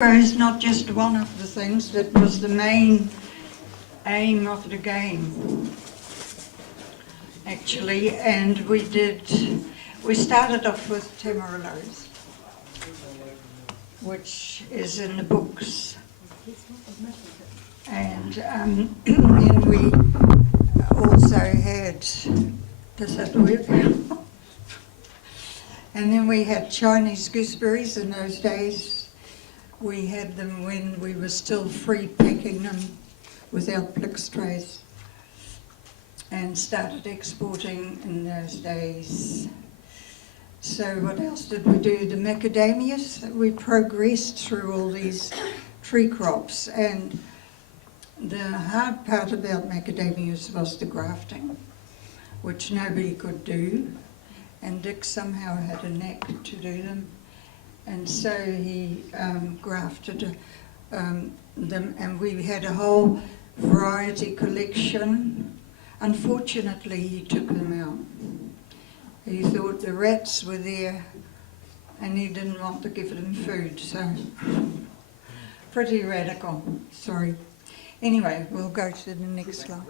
Is not just one of the things, that was the main aim of the game, actually. And we started off with Tamarillos, which is in the books. And then we also had, does that work? And then we had Chinese gooseberries in those days. We had them when we were still free packing them without blick trays, and started exporting in those days. So what else did we do? The macadamias. We progressed through all these tree crops, and the hard part about macadamias was the grafting, which nobody could do, and Dick somehow had a knack to do them. And so he grafted them, and we had a whole variety collection. Unfortunately, he took them out. He thought the rats were there, and he didn't want to give them food, so pretty radical, sorry. Anyway, we'll go to the next slide.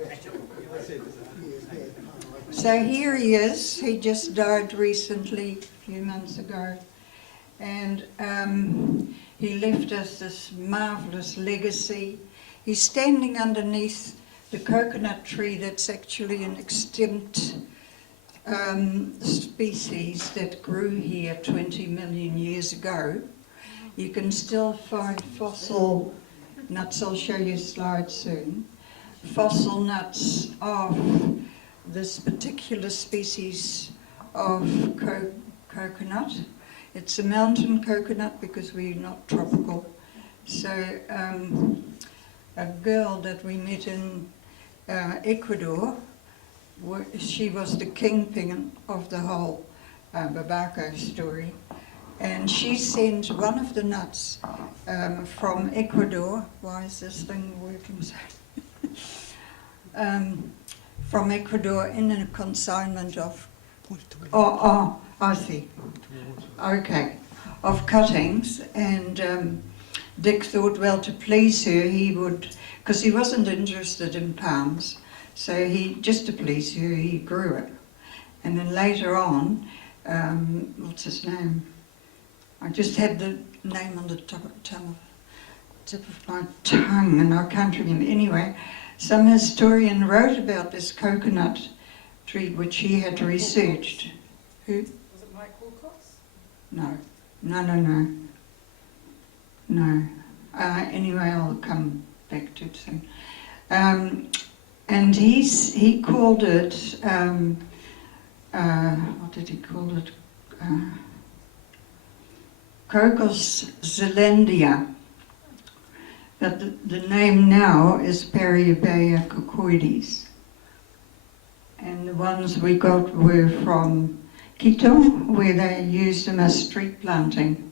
So here he is. He just died recently, a few months ago. And he left us this marvellous legacy. He's standing underneath the coconut tree that's actually an extinct species that grew here 20 million years ago. You can still find fossil nuts. I'll show you a slide soon. Fossil nuts of this particular species of coconut. It's a mountain coconut because we're not tropical. So a girl that we met in Ecuador, she was the kingpin of the whole Babaco story. And she sent one of the nuts from Ecuador. Why is this thing working so? From Ecuador in a consignment of, I see. Okay, of cuttings, and Dick thought, well, to please her, he would, because he wasn't interested in palms, so just to please her, he grew it. And then later on, what's his name? I just had the name on the tip of my tongue, and I can't remember. Anyway, some historian wrote about this coconut tree, which he had researched. Who? No. Anyway, I'll come back to it soon. And he called it, what did he call it? Cocos zelandia. But the name now is Paribea cocoides. And the ones we got were from Quito, where they used them as street planting.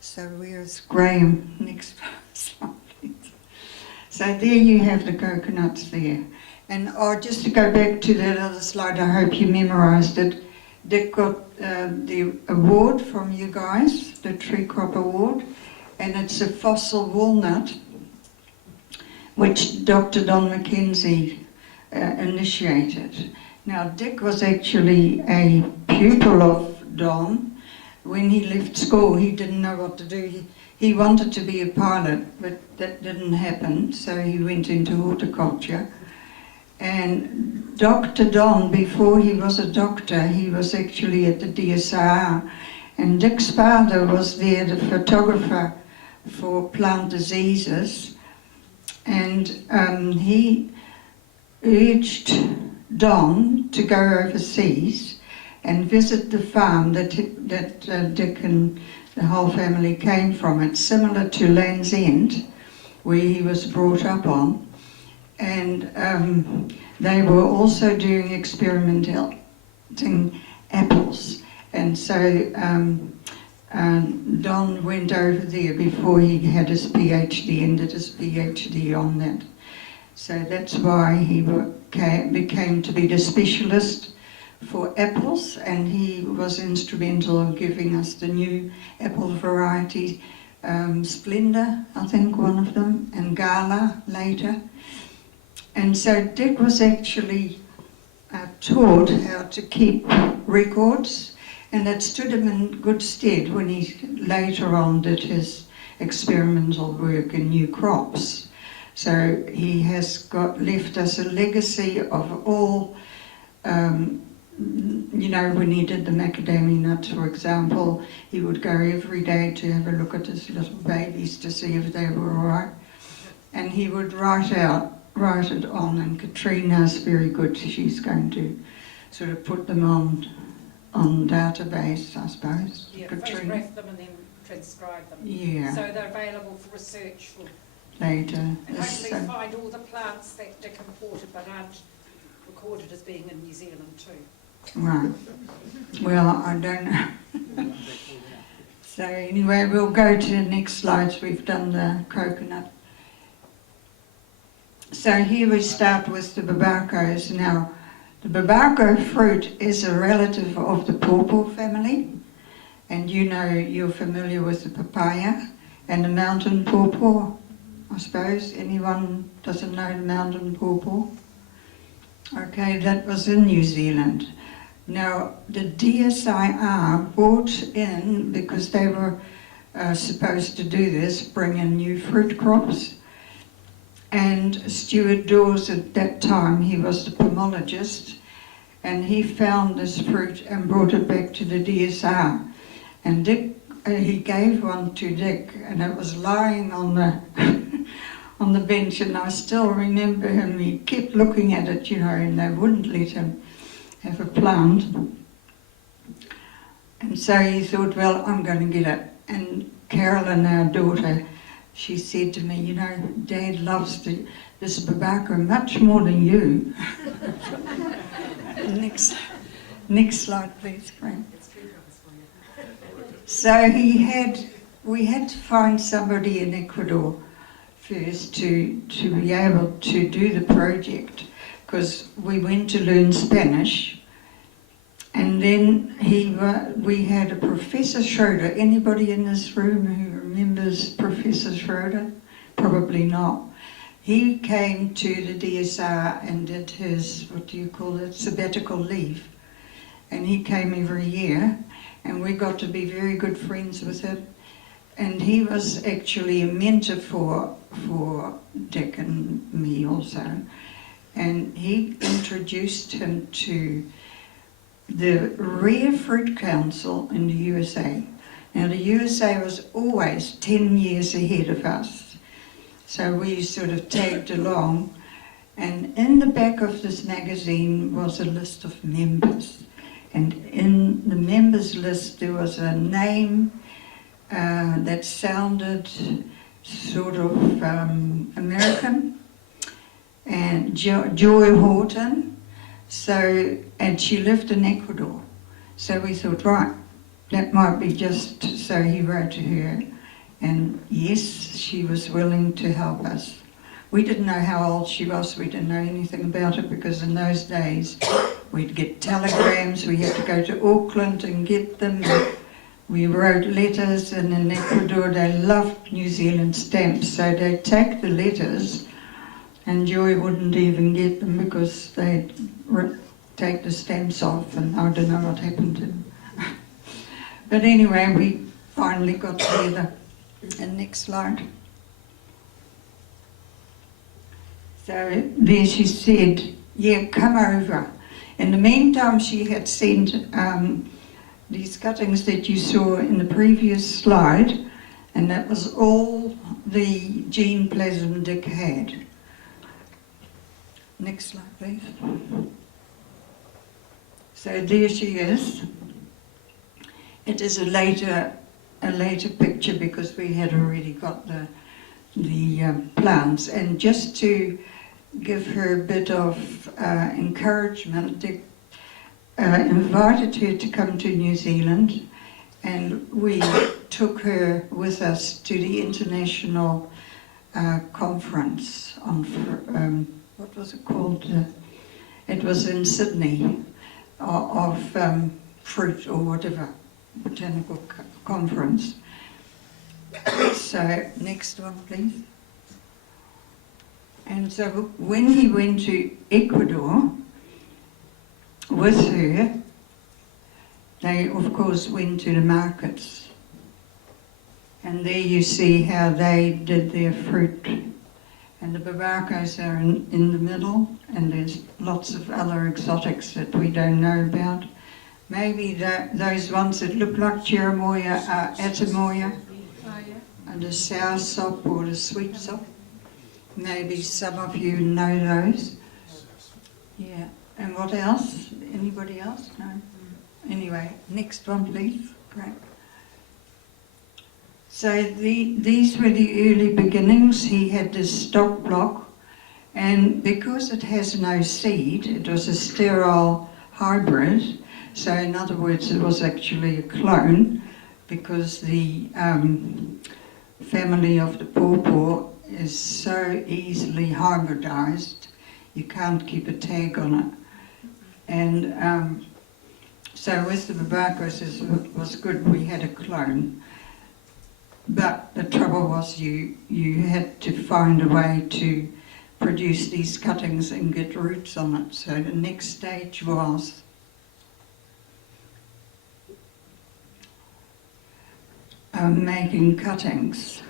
So where's Graham? Next slide, please. So there you have the coconuts there. And just to go back to that other slide, I hope you memorised it. Dick got the award from you guys, the Tree Crop Award, and it's a fossil walnut, which Dr. Don Mackenzie initiated. Now, Dick was actually a pupil of Don. When he left school, he didn't know what to do. He wanted to be a pilot, but that didn't happen, so he went into horticulture. And Dr. Don, before he was a doctor, he was actually at the DSR, and Dick's father was there, the photographer for plant diseases, and he urged Don to go overseas and visit the farm that Dick and the whole family came from. It's similar to Land's End, where he was brought up on. And they were also doing experimenting apples. And so Don went over there before he had his PhD, ended his PhD on that. So that's why he became to be the specialist for apples, and he was instrumental in giving us the new apple variety Splendor, I think one of them, and Gala later. And so Dick was actually taught how to keep records, and it stood him in good stead when he later on did his experimental work in new crops. So he has left us a legacy of all, you know, when he did the macadamia nuts, for example, he would go every day to have a look at his little babies to see if they were all right. And he would write it on, and Katrina's very good. She's going to sort of put them on database, I suppose. Yeah, Katrina. photograph them and then transcribe them. Yeah. So they're available for research for Later. and hopefully find all the plants that Dick imported but aren't recorded as being in New Zealand too. Right. Well, I don't know. So anyway, we'll go to the next slides. We've done the coconut. So here we start with the Babacos. Now, the Babaco fruit is a relative of the pawpaw family. And you know, you're familiar with the papaya and the mountain pawpaw, I suppose. Anyone doesn't know the mountain pawpaw? Okay, that was in New Zealand. Now, the DSIR brought in, because they were supposed to do this, bring in new fruit crops. And Stuart Dawes at that time, he was the pomologist, and he found this fruit and brought it back to the DSR. And Dick, he gave one to Dick, and it was lying on the on the bench, and I still remember him. He kept looking at it, you know, and they wouldn't let him have a plant. And so he thought, well, I'm going to get it. And Carolyn, our daughter, she said to me, you know, Dad loves this Babaco much more than you. Next slide, please, Frank. So we had to find somebody in Ecuador first to be able to do the project, because we went to learn Spanish, and then we had a Professor Schroeder. Anybody in this room who remembers Professor Schroeder? Probably not. He came to the DSR and did his, what do you call it, sabbatical leave, and he came every year, and we got to be very good friends with him. And he was actually a mentor for Dick and me also. And he introduced him to the Rare Fruit Council in the USA. Now the USA was always 10 years ahead of us. So we sort of tagged along. And in the back of this magazine was a list of members. And in the members list there was a name that sounded sort of American, and Joy Horton. So, and she lived in Ecuador. So we thought, right, that might be just, so he wrote to her, and yes, she was willing to help us. We didn't know how old she was, we didn't know anything about it, because in those days we'd get telegrams, we had to go to Auckland and get them. We wrote letters, and in Ecuador they loved New Zealand stamps, so they'd take the letters, and Joy wouldn't even get them because they'd take the stamps off, and I don't know what happened to them. But anyway, we finally got together. And next slide. So there she said, yeah, come over. In the meantime, she had sent these cuttings that you saw in the previous slide, and that was all the gene plasm Dick had. Next slide, please. So there she is. It is a later picture, because we had already got the plants. And just to give her a bit of encouragement, Dick invited her to come to New Zealand, and we took her with us to the international conference on, what was it called? It was in Sydney, of fruit or whatever, botanical conference. So, next one, please. And so when he went to Ecuador with her, they of course went to the markets. And there you see how they did their fruit. And the Babacos are in the middle, and there's lots of other exotics that we don't know about. Maybe those ones that look like cherimoya are atamoya, and the sour sop or the sweet sop. Maybe some of you know those. Yeah. And what else? Anybody else? No? Anyway, next one, please. Great. So these were the early beginnings. He had this stock block, and because it has no seed, it was a sterile hybrid. So in other words, it was actually a clone, because the family of the pawpaw is so easily hybridized, you can't keep a tag on it. And so with the Babacos, it was good we had a clone. But the trouble was you had to find a way to produce these cuttings and get roots on it. So the next stage was making cuttings.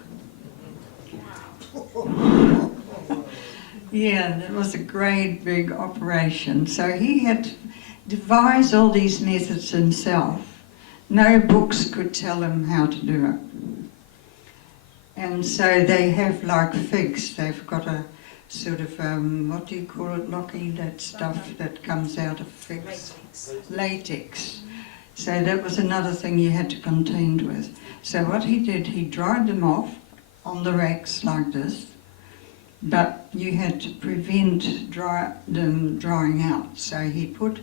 Yeah, that was a great big operation. So he had to devise all these methods himself. No books could tell him how to do it. And so they have like figs, they've got a sort of, what do you call it, Lockie, that stuff that comes out of figs? Latex. So that was another thing you had to contend with. So what he did, he dried them off on the racks like this, but you had to prevent them drying out. So he put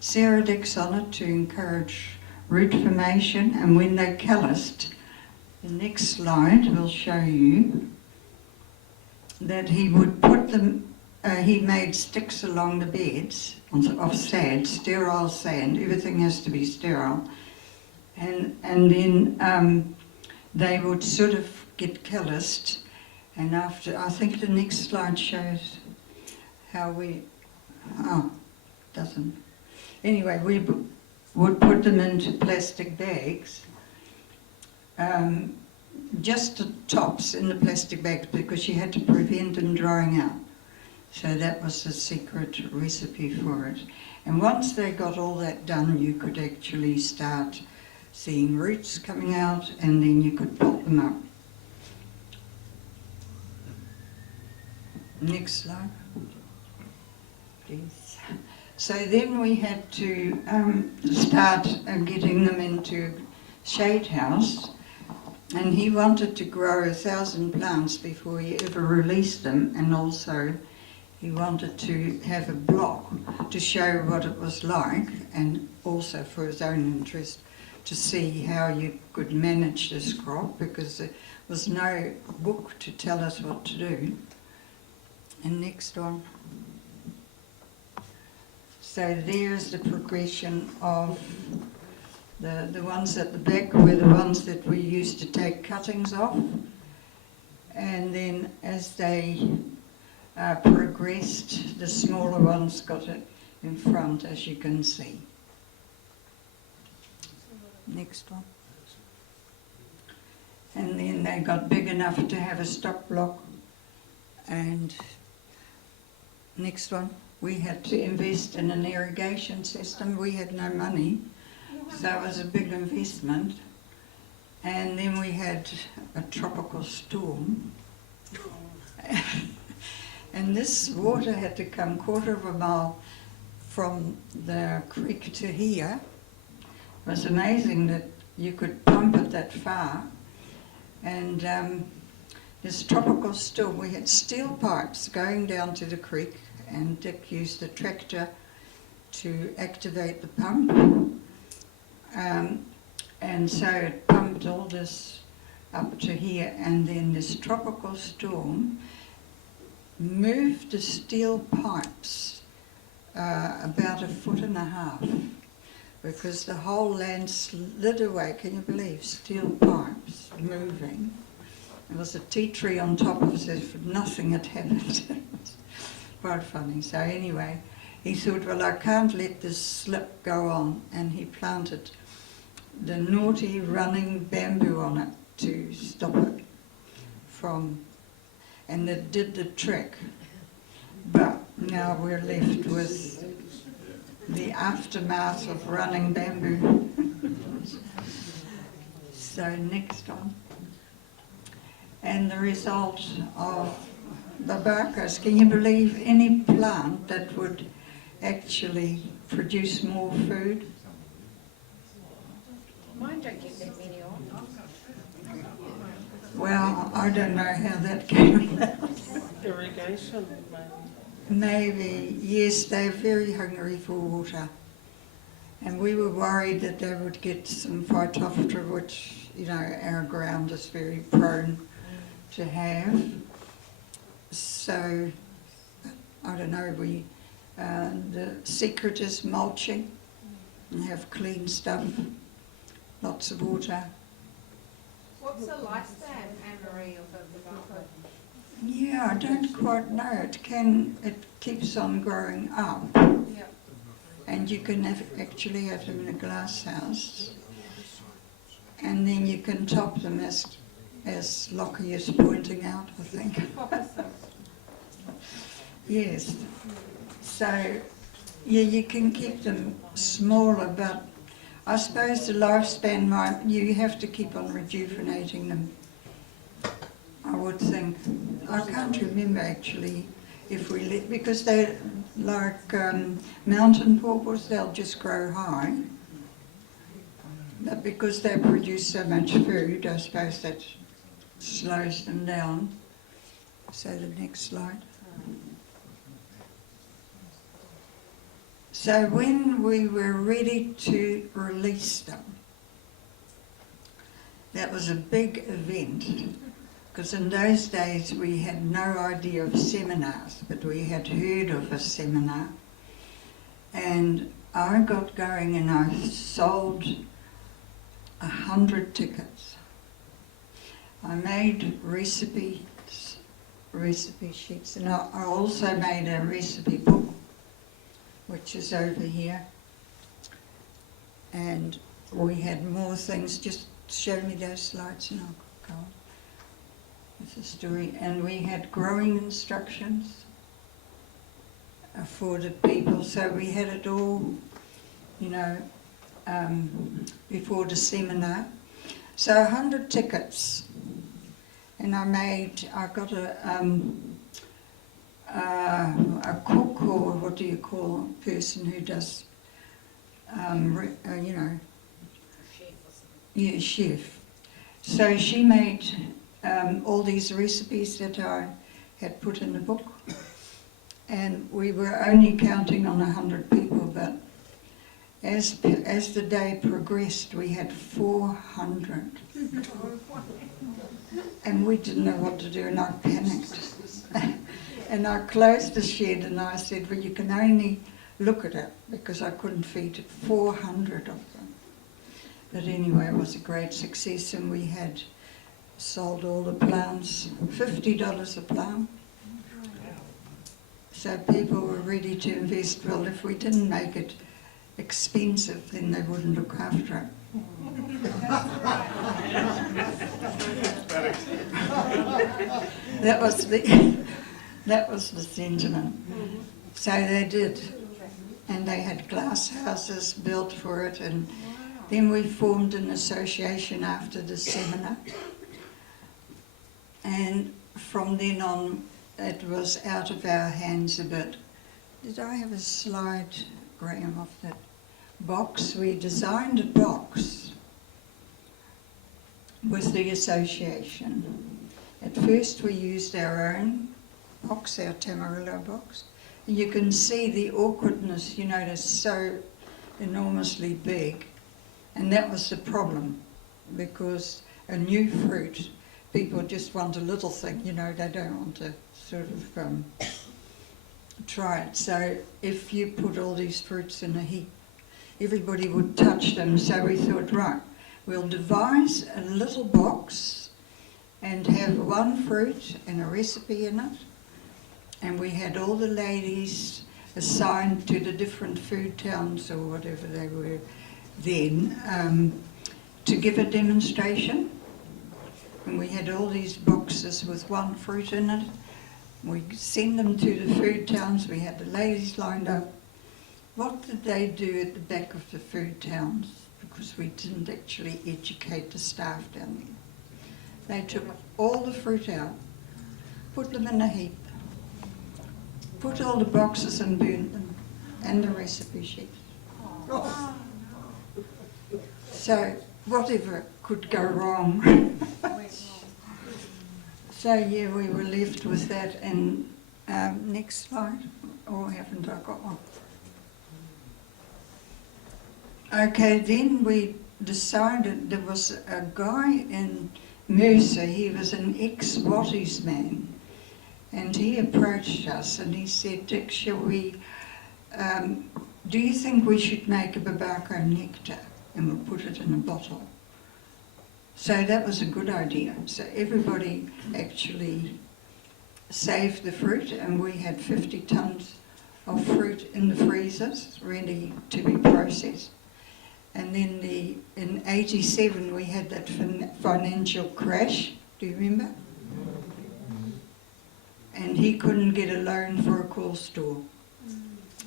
Ceradex on it to encourage root formation, and when they calloused, the next slide will show you that he would put them, he made sticks along the beds of sand, sterile sand, everything has to be sterile, and then they would sort of get calloused, and after, I think the next slide shows how we, doesn't. Anyway, we would put them into plastic bags, just the tops in the plastic bags, because you had to prevent them drying out. So that was the secret recipe for it. And once they got all that done, you could actually start seeing roots coming out, and then you could pot them up. Next slide, please. So then we had to start getting them into shade house, and he wanted to grow 1,000 plants before he ever released them, and also he wanted to have a block to show what it was like, and also for his own interest to see how you could manage this crop, because there was no book to tell us what to do. And next one. So there's the progression of the ones at the back were the ones that we used to take cuttings off, and then as they progressed, the smaller ones got it in front, as you can see. Next one. And then they got big enough to have a stock block, and next one. We had to invest in an irrigation system. We had no money, so it was a big investment. And then we had a tropical storm. And this water had to come 1/4 of a mile from the creek to here. It was amazing that you could pump it that far. And this tropical storm, we had steel pipes going down to the creek, and Dick used the tractor to activate the pump. And so it pumped all this up to here, and then this tropical storm moved the steel pipes about 1.5 feet because the whole land slid away. Can you believe? Steel pipes moving. There was a tea tree on top of us as if nothing had happened. It was quite funny. So anyway, he thought, well, I can't let this slip go on, and he planted the naughty running bamboo on it to stop it from, and it did the trick. But now we're left with the aftermath of running bamboo. So next one. And the result of Babacos. Can you believe any plant that would actually produce more food? Mine don't get that many on. Well, I don't know how that came about. Irrigation, Maybe, yes, they're very hungry for water. And we were worried that they would get some phytophthora, which, you know, our ground is very prone to have. So, I don't know, the secret is mulching and have clean stuff, lots of water. What's the lifespan, Anne-Marie, of the Babaco? Yeah, I don't quite know. It keeps on growing up. Yep. And you can actually have them in a glass house. And then you can top them as Lockie is pointing out, I think. Yes. So, yeah, you can keep them smaller, but I suppose the lifespan you have to keep on rejuvenating them, I would think. I can't remember actually if we because they're like mountain pawpaws, they'll just grow high. But because they produce so much food, I suppose that slows them down. So the next slide. So when we were ready to release them, that was a big event, because in those days we had no idea of seminars, but we had heard of a seminar. And I got going and I sold 100 tickets. I made recipe sheets, and I also made a recipe book, which is over here. And we had more things. Just show me those slides and I'll go on with the story. And we had growing instructions for the people, so we had it all, you know, before the seminar. So 100 tickets, and I got a cook, or what do you call a person who does, you know, yeah, chef. So she made all these recipes that I had put in the book, and we were only counting on 100 people, but as the day progressed, we had 400. And we didn't know what to do, and I panicked. And I closed the shed and I said, well, you can only look at it, because I couldn't feed it, 400 of them. But anyway, it was a great success, and we had sold all the plants, $50 a plant. So people were ready to invest. Well, if we didn't make it expensive, then they wouldn't look after it. That was the sentiment. So they did, and they had glass houses built for it, and then we formed an association after the seminar, and from then on it was out of our hands a bit. Did I have a slide, Graham, of that box? We designed a box with the association. At first we used our own box, our Tamarillo box. And you can see the awkwardness, you know, it's so enormously big. And that was the problem, because a new fruit, people just want a little thing, you know, they don't want to sort of try it. So if you put all these fruits in a heap, everybody would touch them. So we thought, right, we'll devise a little box and have one fruit and a recipe in it. And we had all the ladies assigned to the different food towns or whatever they were then to give a demonstration. And we had all these boxes with one fruit in it. We send them to the food towns. We had the ladies lined up. What did they do at the back of the food towns? Because we didn't actually educate the staff down there. They took all the fruit out, put them in a heap, put all the boxes and burnt them, and the recipe sheets. So whatever could go wrong. So yeah, we were left with that. And next slide, or haven't I got one? Okay, then we decided there was a guy in Mercer. He was an ex-Watties man, and he approached us and he said, Dick, shall we, do you think we should make a Babaco nectar and we'll put it in a bottle? So that was a good idea. So everybody actually saved the fruit, and we had 50 tons of fruit in the freezers ready to be processed. And then in 87 we had that financial crash, do you remember? And he couldn't get a loan for a cool store.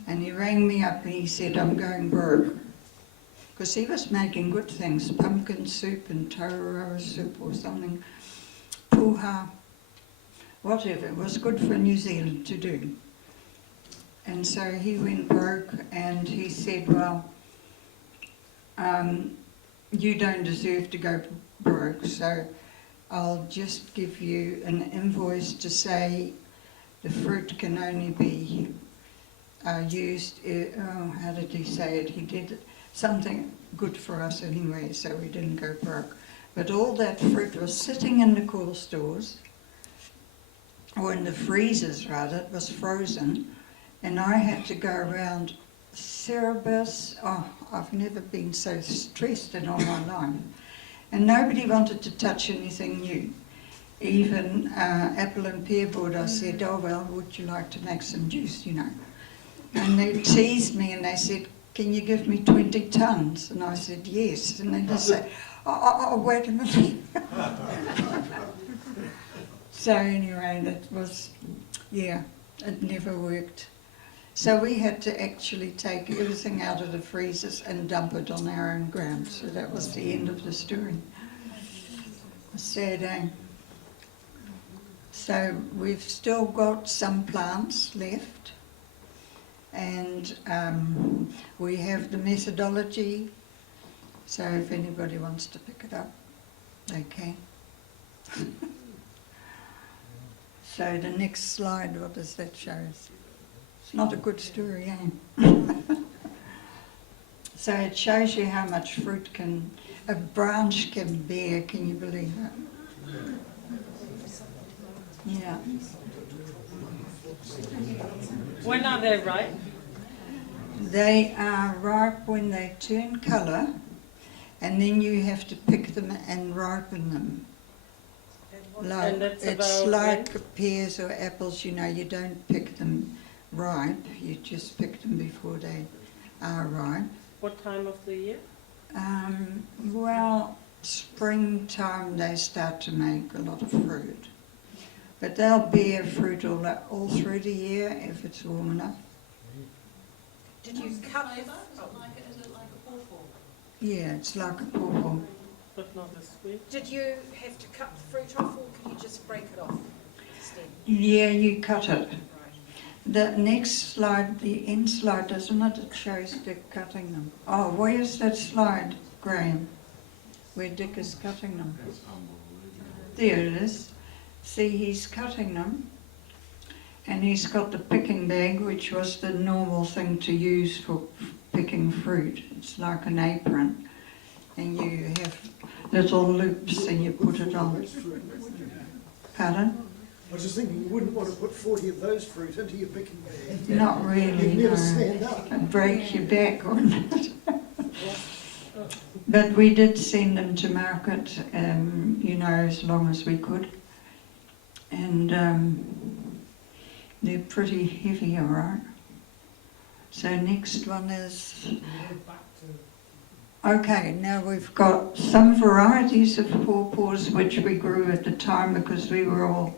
And he rang me up and he said, I'm going broke. Because he was making good things, pumpkin soup and tauroa soup or something, puha, whatever. It was good for New Zealand to do. And so he went broke and he said, well, you don't deserve to go broke, so I'll just give you an invoice to say the fruit can only be used, how did he say it? He did something good for us anyway, so we didn't go broke. But all that fruit was sitting in the cool stores, or in the freezers rather. It was frozen, and I had to go around Cerebus. Oh, I've never been so stressed in all my life. And nobody wanted to touch anything new. Even apple and pear board, I said, oh well, would you like to make some juice, you know? And they teased me and they said, can you give me 20 tons? And I said, yes. And then they said, oh, wait a minute. So anyway, that was, yeah, it never worked. So we had to actually take everything out of the freezers and dump it on our own ground. So that was the end of the story. A sad day. So we've still got some plants left. And we have the methodology, so if anybody wants to pick it up, they can. So the next slide, what does that show us? It's not a good story, eh? So it shows you how much fruit a branch can bear, can you believe that? Yeah. When are they ripe? They are ripe when they turn colour, and then you have to pick them and ripen them. Like, it's like pears or apples, you know, you don't pick them ripe, you just pick them before they are ripe. What time of the year? Well, springtime they start to make a lot of fruit. But they'll bear fruit all through the year if it's warm enough. Did you cut the... Is it like a pawpaw? Yeah, it's like a pawpaw. But not as sweet. Did you have to cut the fruit off, or can you just break it off instead? Yeah, you cut it. Right. The next slide, the end slide, doesn't it? It shows Dick cutting them. Oh, where's that slide, Graham? Where Dick is cutting them. There it is. See, he's cutting them. And he's got the picking bag, which was the normal thing to use for picking fruit. It's like an apron. And you have little loops and you put it on. Pardon? I was just thinking you wouldn't want to put 40 of those fruit into your picking bag. Not really, You'd never no. stand up. It'd break your back, wouldn't it? But we did send them to market, you know, as long as we could. And they're pretty heavy, all right. So next one is... Okay, now we've got some varieties of pawpaws which we grew at the time because we were all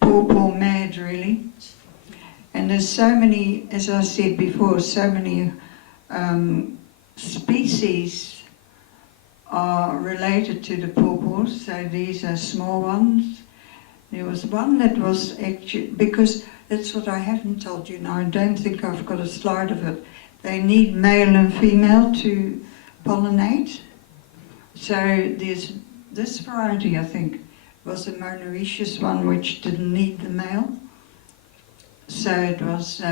pawpaw mad, really. And there's so many, as I said before, so many species are related to the pawpaws. So these are small ones. There was one that was actually, because that's what I haven't told you, and I don't think I've got a slide of it. They need male and female to pollinate. So there's this variety, I think, was a monoecious one which didn't need the male. So it was,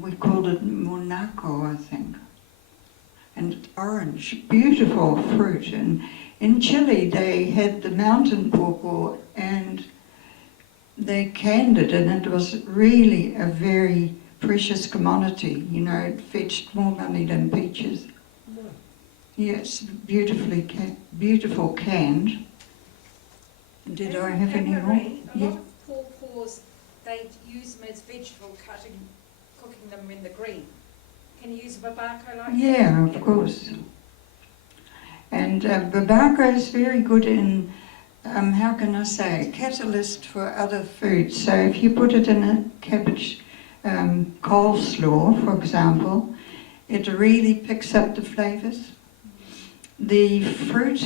we called it Monaco, I think. And it's orange, beautiful fruit. And in Chile they had the mountain pawpaw and they canned it, and it was really a very precious commodity. You know, it fetched more money than peaches. Yes, beautiful canned. Did I have any more? Anne-Marie, a Yeah. lot of pawpaws, they use them as vegetable cooking them in the green. Can you use a Babaco like that? Yeah, of course. And Babaco is very good in, how can I say, a catalyst for other foods. So if you put it in a cabbage coleslaw, for example, it really picks up the flavours. The fruit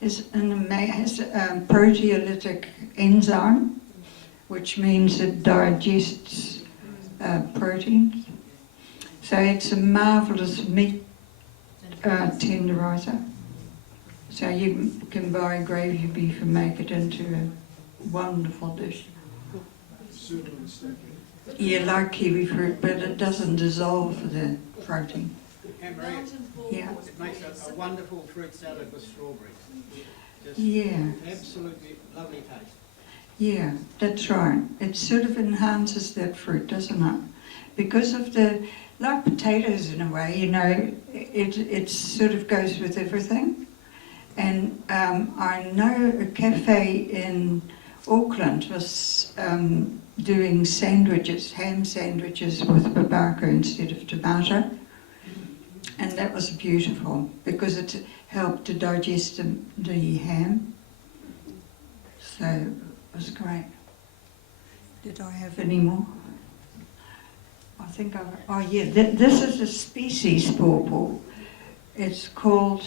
has a proteolytic enzyme, which means it digests proteins. So it's a marvellous meat tenderizer. So you can buy gravy beef and make it into a wonderful dish. Yeah, like kiwi fruit, but it doesn't dissolve the protein. Anne-Marie, Yeah. it makes a wonderful fruit salad with strawberries. Just Yeah, absolutely lovely taste. yeah, that's right. It sort of enhances that fruit, doesn't it? Because of the, like potatoes in a way, you know, it sort of goes with everything. And I know a cafe in Auckland was doing sandwiches, ham sandwiches with Babaco instead of tomato. And that was beautiful because it helped to digest the ham. So it was great. Did I have any more? I think oh yeah, this is a species pawpaw. It's called,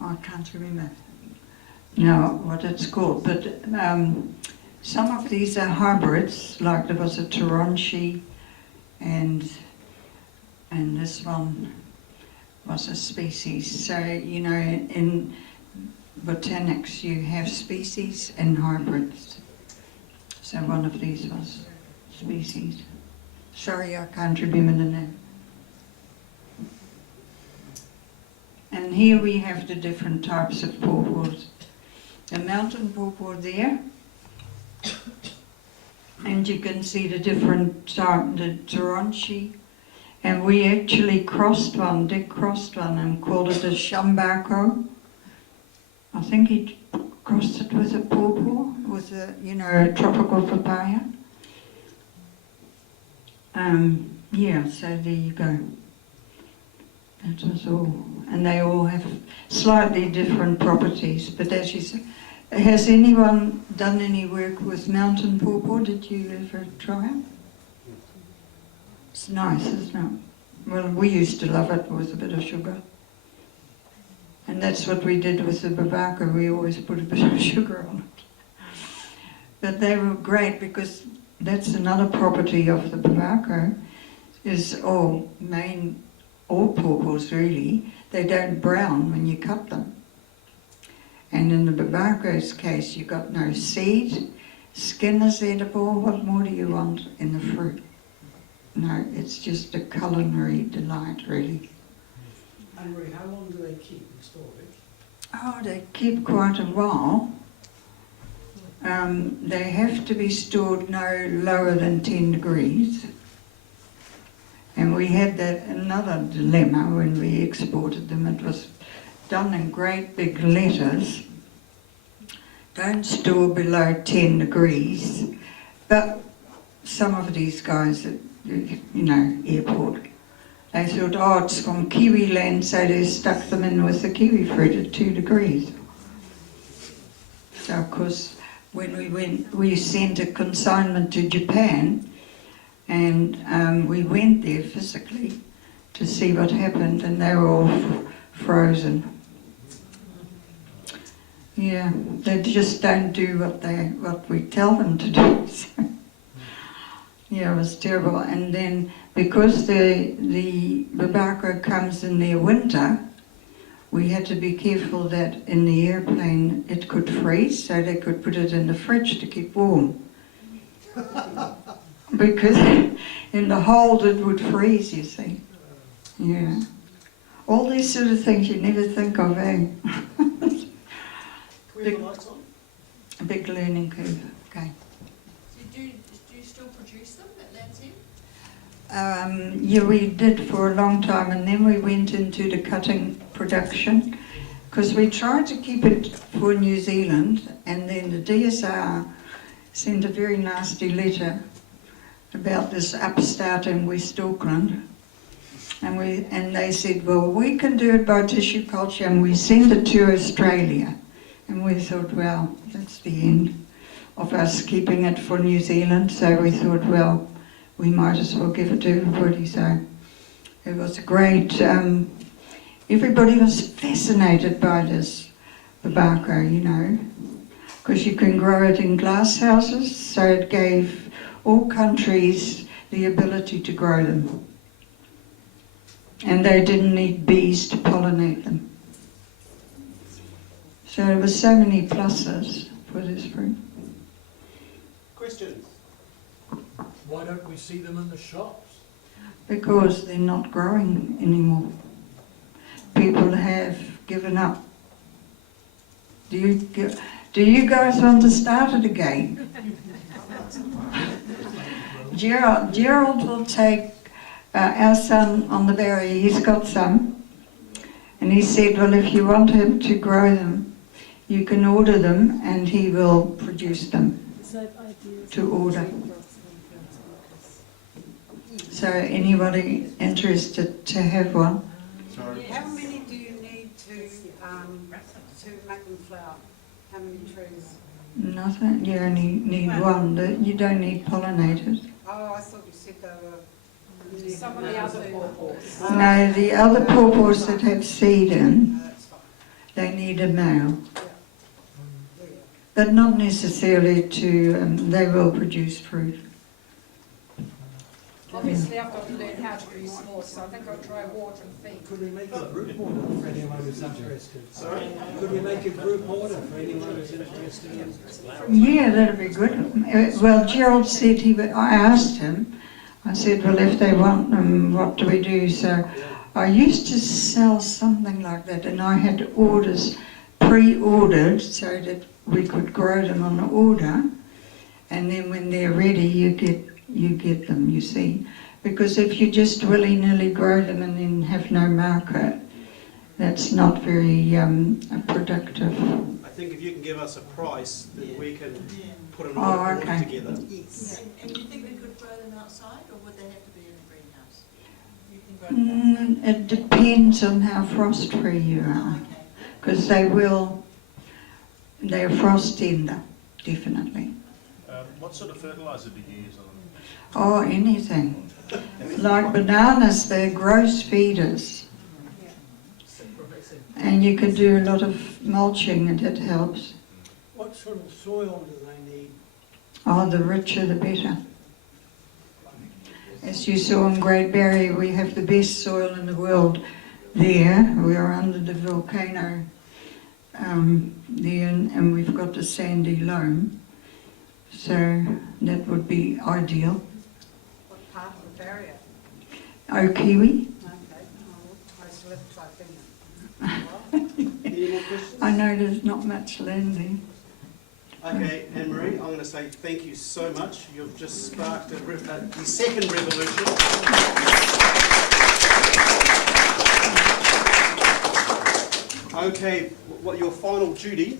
I can't remember now what it's called, but some of these are hybrids, like there was a Taronchi and this one was a species. So, you know, in botanics you have species and hybrids. So one of these was species. Sorry, I can't remember the name. And here we have the different types of pawpaws. The mountain pawpaw there, and you can see the different type, the Taronchi. And we actually crossed one, Dick crossed one and called it a Babaco. I think he crossed it with a pawpaw, with a, you know, a tropical papaya. Yeah, so there you go. That was all. And they all have slightly different properties. But as you say, has anyone done any work with mountain pawpaw? Did you ever try it? It's nice, isn't it? Well, we used to love it with a bit of sugar. And that's what we did with the Babaco. We always put a bit of sugar on it. But they were great because that's another property of the Babaco, is all pawpaws really, they don't brown when you cut them. And in the Babaco's case, you got no seed, skin is edible, what more do you want in the fruit? No, it's just a culinary delight, really. Anne-Marie, how long do they keep in storage? Oh, they keep quite a while. They have to be stored no lower than 10 degrees. And we had that another dilemma when we exported them. It was done in great big letters. Don't store below 10 degrees. But some of these guys at, airport, they thought, oh, it's from Kiwi land, so they stuck them in with the kiwi fruit at 2 degrees. So, of course, when we went, we sent a consignment to Japan, and we went there physically to see what happened, and they were all frozen. Yeah, they just don't do what we tell them to do. So, yeah, it was terrible. And then because the Babaco comes in their winter, we had to be careful that in the airplane it could freeze, so they could put it in the fridge to keep warm. Because in the hold it would freeze, you see. Yeah. All these sort of things you never think of, eh? Can we have the lights on? A big learning curve, okay. So do you still produce them at Land's End? Yeah, we did for a long time, and then we went into the cutting production, because we tried to keep it for New Zealand, and then the DSR sent a very nasty letter about this upstart in West Auckland, and they said, well, we can do it by tissue culture, and we send it to Australia. And we thought, well, that's the end of us keeping it for New Zealand, so we thought, well, we might as well give it to everybody. So it was great. Everybody was fascinated by this Babaco, because you can grow it in glass houses, so it gave all countries the ability to grow them. And they didn't need bees to pollinate them. So there were so many pluses for this fruit. Questions? Why don't we see them in the shops? Because they're not growing anymore. People have given up. Do you guys want to start it again? Gerald will take our son on the berry. He's got some. And he said, well, if you want him to grow them, you can order them and he will produce them to order. So anybody interested to have one? How many do you need to make them flower? How many trees? Nothing. You only need one. You don't need pollinators. Oh, I thought you said they were... Some of the other pawpaws. No, the other pawpaws that have seed in, That's fine. they need a male. But not necessarily to, they will produce fruit. Obviously, I've got to learn how to do small, so I think I'll try water and feed. Could we make a group order for anyone who's interested? Sorry? Could we make a group order for anyone who's interested in? Yeah, that'd be good. Well, Gerald said I asked him, I said, well, if they want them, what do we do? So I used to sell something like that, and I had orders pre-ordered so that we could grow them on order, and then when they're ready, you get them, you see. Because if you just willy-nilly grow them and then have no market, that's not very productive. I think if you can give us a price, then we can put an Oh, order okay. together. Yes. And you think we could grow them outside, or would they have to be in a greenhouse? You can grow them outside? It depends on how frost-free you are, Okay. because they're frost tender, definitely. What sort of fertiliser do you use on them? Oh, anything. Like bananas, they're gross feeders. And you can do a lot of mulching and it helps. What sort of soil do they need? Oh, the richer the better. As you saw in Great Barrier, we have the best soil in the world there. We are under the volcano there, and we've got the sandy loam. So that would be ideal. What part of the barrier? Oh, kiwi. Okay. I just lived like in Any more questions? I know there's not much land there. Okay, Anne-Marie, I'm going to say thank you so much. You've just sparked the second revolution. Okay, what your final duty